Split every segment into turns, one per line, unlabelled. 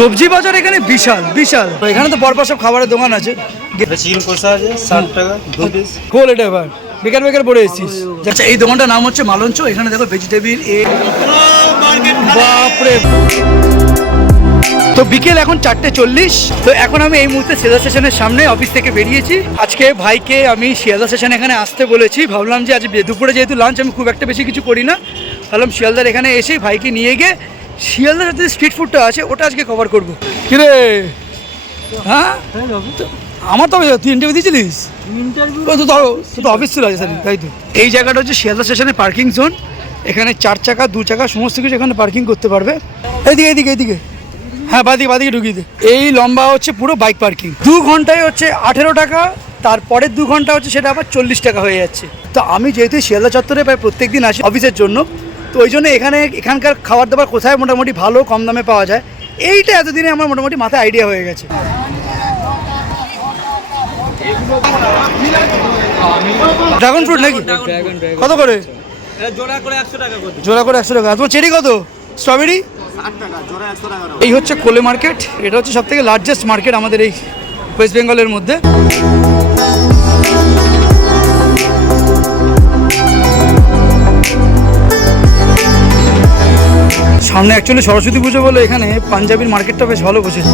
সবজি বাজার এখানে বিশাল বিশাল। এখানে তো পরপর সব খাবারের দোকান আছে।
চিকেন কষা আছে ষাট টাকা দু পিস
খোল এটা এবার। বেকার বেকার পড়ে এসেছিস। আচ্ছা এই দোকানটার নাম হচ্ছে মালঞ্চ। এখানে দেখো ভেজিটেবিল এ বাপরে। তো বিকেল এখন চারটে চল্লিশ। তো এখন আমি এই মুহূর্তে শিয়ালদা স্টেশনের সামনে অফিস থেকে বেরিয়েছি। আজকে ভাইকে আমি শিয়ালদা স্টেশন এখানে আসতে বলেছি। ভাবলাম যে আজ দুপুরে যেহেতু লাঞ্চ আমি খুব একটা বেশি কিছু করি না। ভাবলাম শিয়ালদার এখানে এসে ভাইকে নিয়ে গিয়ে শিয়ালদার যে স্ট্রিট ফুডটা আছে ওটা আজকে কভার করব। কিরে? হ্যাঁ? আমার তো তুই ইন্টারভিউ দিয়েছিলিস? তো অফিস ছিল স্যার তাই তো। এই জায়গাটা হচ্ছে শিয়ালদা স্টেশনের পার্কিং জোন এখানে চার চাকা দু চাকা সমস্ত কিছু এখানে পার্কিং করতে পারবে। এইদিকে এইদিকে এইদিকে। হ্যাঁ বাদিকে বাদিকে ঢুকিয়ে দে। এই লম্বা হচ্ছে পুরো বাইক পার্কিং দু ঘন্টায় হচ্ছে আঠেরো টাকা তারপরের দু ঘণ্টা হচ্ছে সেটা আবার চল্লিশ টাকা হয়ে যাচ্ছে। তো আমি যেহেতু শিয়ালদা চত্বরে প্রায় প্রত্যেক দিন আসি অফিসের জন্য তো ওই জন্য এখানে এখানকার খাবার দাবার কোথায় মোটামুটি ভালো, কম দামে পাওয়া যায়? এইটা এতদিনে আমার মোটামুটি মাথায় আইডিয়া হয়ে গেছে। ড্রাগন ফ্রুট নাকি? কত করে? জোড়া করে একশো টাকা। তোমার চেরি কত? স্ট্রবেরি এই হচ্ছে কোলে মার্কেট। এটা হচ্ছে সব থেকে লার্জেস্ট মার্কেট আমাদের এই ওয়েস্ট বেঙ্গলের মধ্যে। সামনে অ্যাকচুয়ালি সরস্বতী পুজো বলে এখানে পাঞ্জাবির মার্কেটটা বেশ ভালো বসেছে।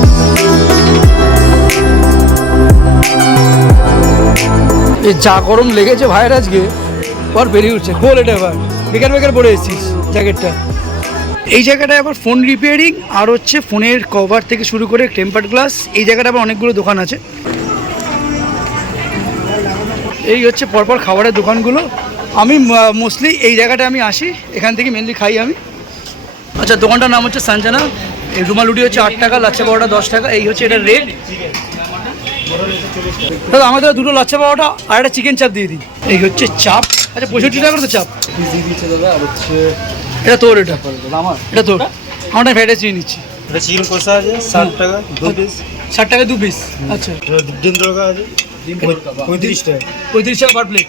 এই যা গরম লেগেছে ভাইয়ের আজকে পর বেরিয়ে উঠছে। খোল এটা এবার। বেকার বেকার পরে এসেছিস জ্যাকেটটা। এই জায়গাটায় আবার ফোন রিপেয়ারিং আর হচ্ছে ফোনের কভার থেকে শুরু করে টেম্পার্ড গ্লাস এই জায়গাটা আবার অনেকগুলো দোকান আছে। এই হচ্ছে পরপর খাবারের দোকানগুলো। আমি মোস্টলি এই জায়গাটা আমি আসি এখান থেকে মেনলি খাই আমি। আচ্ছা দোকানটার নাম হচ্ছে সঞ্জনা। রুমাল রুটি হচ্ছে আট টাকা লাচ্ছা পাওয়াটা দশ টাকা এই হচ্ছে এটা রেট দাদা আমাদের দুটো লাচ্ছা পাওয়াটা আর একটা চিকেন চাপ দিয়ে দিই এই হচ্ছে চাপ আচ্ছা পঁয়ষট্টি টাকা তো চাপ এটা তোর এটা। আমার এটা তোর। আমারটা ফ্রাইড রাইস নিয়ে নিচ্ছি।
এটা চিকেন কষা আছে ষাট টাকা দু পিস
ষাট টাকা দু পিস আচ্ছা।
ডিম তড়কা আছে। পঁয়ত্রিশ টাকা।
পঁয়ত্রিশ টাকা পার প্লেট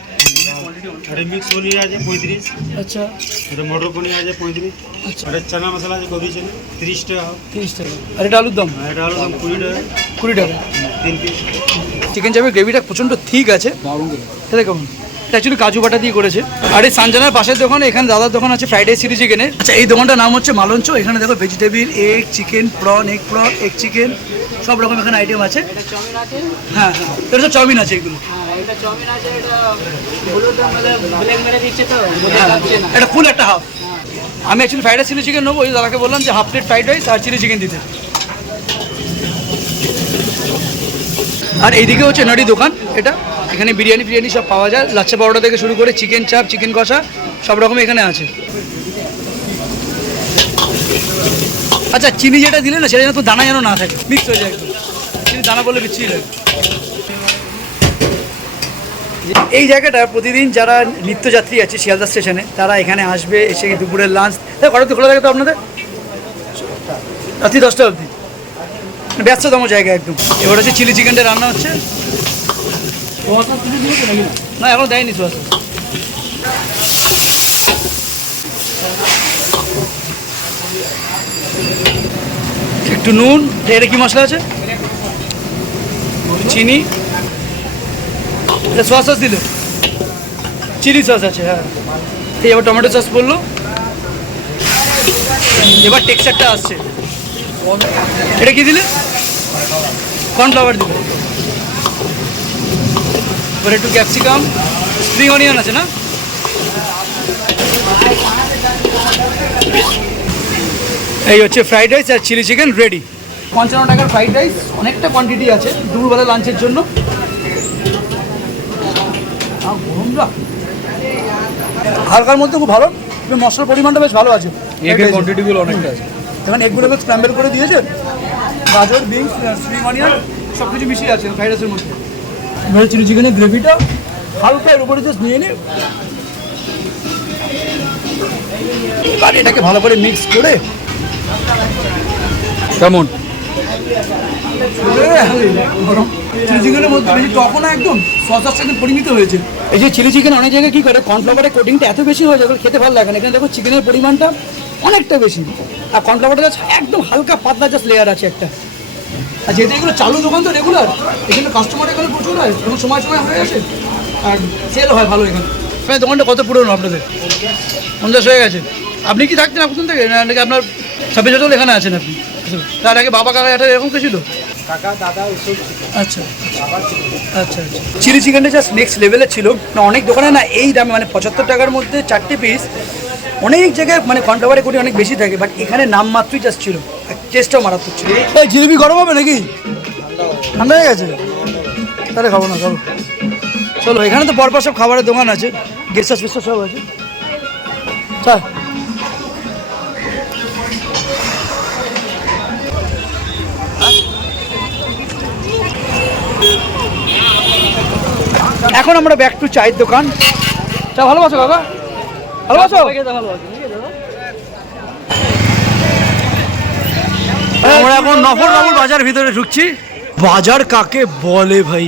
এটা মিক্স পনির আছে পঁয়ত্রিশ। আচ্ছা। এটা মটর পনির আছে পঁয়ত্রিশ। আচ্ছা। এটা চানা মশলা আছে গোবি চানা তিরিশ টাকা।
তিরিশ টাকা। আর এটা আলুর দাম?
এটা হলো দাম কুড়ি টাকা।
কুড়ি টাকা। তিন পিস চিকেন চাপের গ্রেভিটা প্রচণ্ড ঠিক আছে। এটা কেমন এটা অ্যাকচুয়ালি কাজু বাটা দিয়ে করেছে। আর এই সানজানার পাশের দোকান এখানে দাদার দোকান আছে ফ্রাইড রাইস চিলি চিকেনের আচ্ছা এই দোকানটার নাম হচ্ছে মালঞ্চ। এখানে দেখো vegetable egg chicken prawn egg prawn egg chicken সব রকম এখানে আইটেম আছে। হ্যাঁ হ্যাঁ। এটা সব চাউমিন আছে এগুলো। এটা ফুল একটা হাফ আমি actually fried rice chilli chicken নেব ওই দাদাকে বললাম যে হাফ প্লেট ফ্রাইড রাইস আর চিলি চিকেন দিতে। আর এইদিকে হচ্ছে নাড়ি দোকান এটা। এখানে বিরিয়ানি ফিরিয়ানি সব পাওয়া যায়। লাচ্ছা পাউডার থেকে শুরু করে চিকেন চাপ চিকেন কষা সব রকম এখানে আছে। আচ্ছা চিনি যেটা দিলে না সেটা যেন তো দানা যেন না থাকে। মিক্স হয়ে যায় চিনি দানা বলে বিচ্ছিরি লাগে। এই জায়গাটা প্রতিদিন যারা নিত্যযাত্রী আছে শিয়ালদা স্টেশনে, তারা এখানে আসবে, এসে দুপুরের লাঞ্চ কটা তো খোলা থাকে তো আপনাদের? রাত্রি দশটা অবধি। ব্যস্ততম জায়গা একদম। এবার হচ্ছে চিলি চিকেনটা রান্না হচ্ছে। না, এখন দেয়নি সস। একটু নুন, এটা কি মশলা আছে? চিনি। এটা সোয়া সস দিল। চিলি সস আছে হ্যাঁ। এই এবার টমেটো সস বলল। এবার টেক্সচারটা আসছে। এটা কি দিলে? কর্নফ্লাওয়ার দিলে। এবার একটু ক্যাপসিকাম স্প্রিং অনিয়ন আছে না? এই হচ্ছে ফ্রাইড রাইস আর চিলি চিকেন রেডি পঞ্চান্ন টাকার ফ্রাইড রাইস অনেকটা কোয়ান্টিটি আছে, দুপুরবেলা লাঞ্চের জন্য। গরমটা হালকার মধ্যে খুব ভালো মশলার পরিমাণটা বেশ ভালো আছে। এগের কোয়ান্টিটিগুলো অনেকটা আছে। এখন এগুলোকে স্ক্র্যাম্বল করে দিয়েছে। গাজর বিনস স্প্রিং অনিয়ন সব কিছু মিশিয়ে আছে ফ্রাইড রাইসের মধ্যে। এবারে চিলি চিকেনের গ্রেভিটা হালকা এর উপরে জাস্ট নিয়ে নিই এবার এটাকে ভালো করে মিক্স করে কেমন? চিলি চিকেনের মধ্যে একদম হয়েছে। এই যে চিলি চিকেন অনেক জায়গায় করে এত বেশি হয়ে খেতে ভালো লাগে না। এখানে চিকেনের পরিমাণটা অনেকটা বেশি। আর একদম হালকা পাতলা আছে একটা। আর এগুলো চালু দোকান তো রেগুলার এখানে কাস্টমার এখানে প্রচুর হয় এবং সময় হয়ে হয় ভালো এখানে। আপনার দোকানটা কত পুরনো আপনাদের? পঞ্চাশ হয়ে গেছে। আপনি কি থাকতেন থেকে? নাকি আপনার ছাব্বিশ বছর এখানে আছেন আপনি? তার আগে বাবা কাকা এরকম কিছু ছিল? আচ্ছা। আচ্ছা আচ্ছা। চিলি চিকেনটা জাস্ট নেক্সট লেভেলের ছিল। না অনেক দোকানে না এই দামে মানে পঁচাত্তর টাকার মধ্যে চারটে পিস অনেক জায়গায় মানে কন্ট্রাবারে কোটি অনেক বেশি থাকে বাট এখানে নাম মাত্রই জাস্ট ছিল। টেস্টটাও মারাত্মক ছিল। এই জিলিপি গরম হবে নাকি? ঠান্ডা হয়ে গেছে? তাহলে খাব না চলো চলো এখানে তো পরপর সব খাবারের দোকান আছে। গেস্ট হাউস সব আছে। চল। এখন আমরা ব্যাক টু চায়ের দোকান। চা ভালোবাসো কাকা ভালোবাসো? আমরা এখন নফরবাবুর বাজার ভিতরে ঢুকছি। বাজার কাকে বলে ভাই?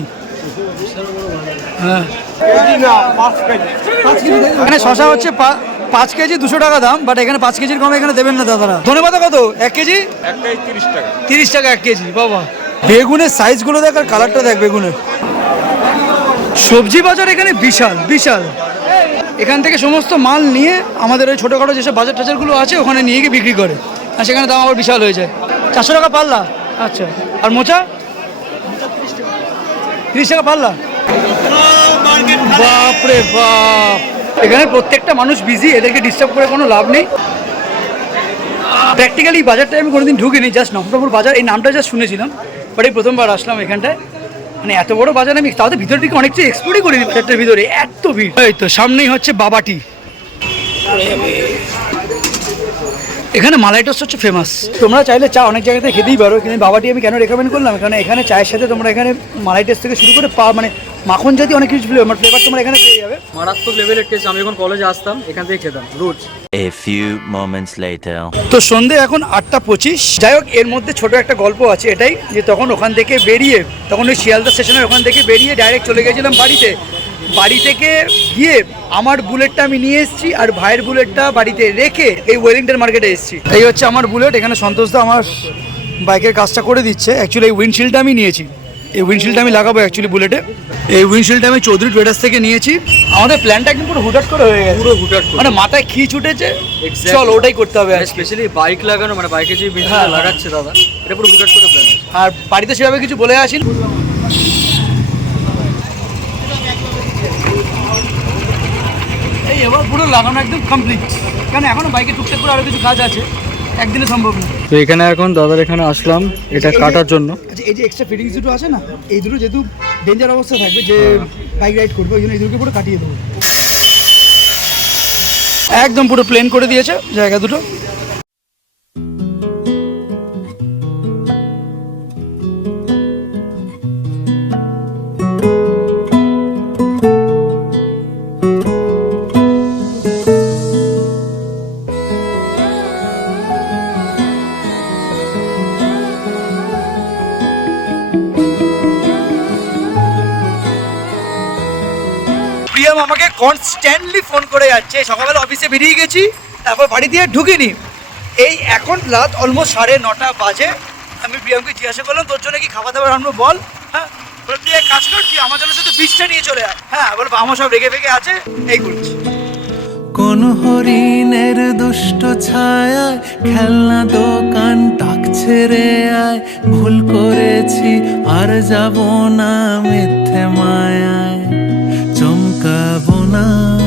হ্যাঁ। এখানে শশা হচ্ছে পা- পাঁচ কেজি দুশো টাকা দাম বাট এখানে পাঁচ কেজির কমে এখানে দেবেন না দাদারা। ধন্যবাদ কত? এক কেজি? তিরিশ টাকা। তিরিশ টাকা এক কেজি বাবা। বেগুনের সাইজগুলো দেখ আর কালারটা দেখ বেগুনের। সবজি বাজার এখানে বিশাল বিশাল। এখান থেকে সমস্ত মাল নিয়ে আমাদের ওই ছোটোখাটো যেসব বাজার টাজারগুলো আছে ওখানে নিয়ে গিয়ে বিক্রি করে। আর সেখানে দাম আবার বিশাল হয়ে যায়। চারশো টাকা পাল্লা। আচ্ছা। আর মোচা? তিরিশ টাকা পাল্লা। বাপরে বাপ। এখানে প্রত্যেকটা মানুষ বিজি এদেরকে ডিস্টার্ব করে কোনো লাভ নেই। প্র্যাকটিক্যালি বাজারটায় আমি কোনোদিন ঢুকিনি জাস্ট নফরপুর বাজার এই নামটা জাস্ট শুনেছিলাম। বাট এই প্রথমবার আসলাম এখানটায়। মানে এত বড় বাজার আমি তাও তো ভিতর দিকে অনেক কিছু এক্সপ্লোরই করিনি বাজারটার ভিতরে, এত ভিড়। তো, সামনেই হচ্ছে বাবাটি। এখানে মালাই টোস্ট হচ্ছে ফেমাস তোমরা চাইলে চা অনেক জায়গাতে খেতেই পারো কিন্তু বাবাটি আমি কেন রেকমেন্ড করলাম? কারণ এখানে চায়ের সাথে তোমরা এখানে মালাই টেস্ট থেকে শুরু করে পা মানে মাখন জাতীয় অনেক কিছু ফ্লেভার ফ্লেভার তোমরা এখানে পেয়ে যাবে।
মারাত্মক লেভেলের টেস্ট আমি এখন কলেজে আসতাম এখান থেকে খেতাম রোজ। A few
moments later. তো সন্ধে এখন আটটা পঁচিশ। যাই হোক এর মধ্যে ছোট একটা গল্প আছে এটাই যে তখন ওখান থেকে বেরিয়ে তখন ওই শিয়ালদা স্টেশনের ওখান থেকে বেরিয়ে ডাইরেক্ট চলে গেছিলাম বাড়িতে। বাড়ি থেকে গিয়ে আমার বুলেটটা আমি নিয়ে এসেছি আর ভাইয়ের বুলেটটা বাড়িতে রেখে এই ওয়েলিংটন মার্কেটে এসেছি। এই হচ্ছে আমার বুলেট এখানে সন্তোষদা আমার বাইকের কাজটা করে দিচ্ছে। অ্যাকচুয়ালি এই উইন্ডশিল্ডটা আমি নিয়েছি। এই উইন্ডশিল্ডটা আমি লাগাবো অ্যাকচুয়ালি বুলেটে। এই উইন্ডশিল্ডটা আমি চৌধুরী ট্রেডার্স থেকে নিয়েছি। আমাদের প্ল্যানটা একদম পুরো হুটাট করে হয়ে গেছে। পুরো হুটহাট করে। মানে মাথায় খিচ ছুটেছে. চল ওটাই করতে হবে।
স্পেশালি বাইক লাগানো মানে বাইকে যে হ্যাঁ, হ্যাঁ। লাগাচ্ছে দাদা এটা পুরো হুটাট করে প্ল্যান
আর বাড়িতে সেভাবে কিছু বলে আসিন এবার পুরো লাগানো একদম কমপ্লিট কারণ এখনও বাইকে টুকটাক করে আরও কিছু কাজ আছে? একদিনে সম্ভব না। তো এখানে এখন দাদার এখানে আসলাম এটা কাটার জন্য। আচ্ছা এই যে এক্সট্রা ফিটিংস দুটো আছে না এই দুটো যেহেতু ডেঞ্জার অবস্থা থাকবে যে বাইক রাইড করব ওই জন্য এই দুটোকে পুরো কাটিয়ে দেবো। একদম পুরো প্লেন করে দিয়েছে জায়গা দুটো। প্রিয়াম আমাকে কনস্ট্যান্টলি ফোন করে যাচ্ছে। সকালবেলা অফিসে বেরিয়ে গেছি, তারপর বাড়ি দিয়ে ঢুকিনি। এই এখন রাত অলমোস্ট সাড়ে নটা বাজে। আমি প্রিয়ামকে জিজ্ঞাসা করলাম, তোর জন্য কি খাবার দাবার আনব বল? হ্যাঁ তুই এক কাজ কর, তুই আমার জন্য শুধু বিষটা নিয়ে চলে আয়। হ্যাঁ বলে আমার সব রেগে ফেগে আছে, এই করছি। কোন হরিণের দুষ্ট ছায়ায় খেলনা দোকান ডাকছে ছেড়ে আয়। ভুল করেছি, আর যাব না মিথ্যে মায়ায়। না